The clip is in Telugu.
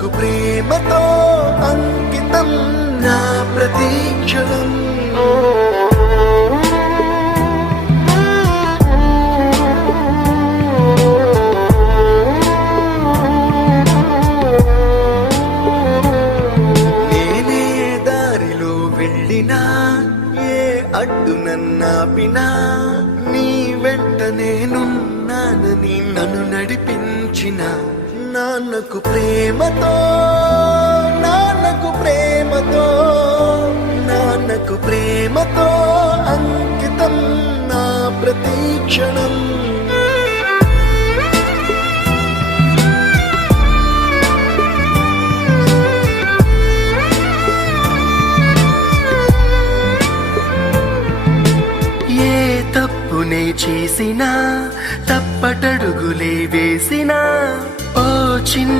నాన్నకు ప్రేమతో అంకితం నా ప్రతి క్షణం. నేనే దారిలో వెళ్ళినా ఏ అడ్డు నన్నాపినా నీ వెంట నేనున్నానని నన్ను నడిపించిన నాన్నకు ప్రేమతో నాన్నకు ప్రేమతో నాన్నకు ప్రేమతో అంకితం నా ప్రతి క్షణం. ఏ తప్పునే చేసినా తప్పటడుగులే వేసినా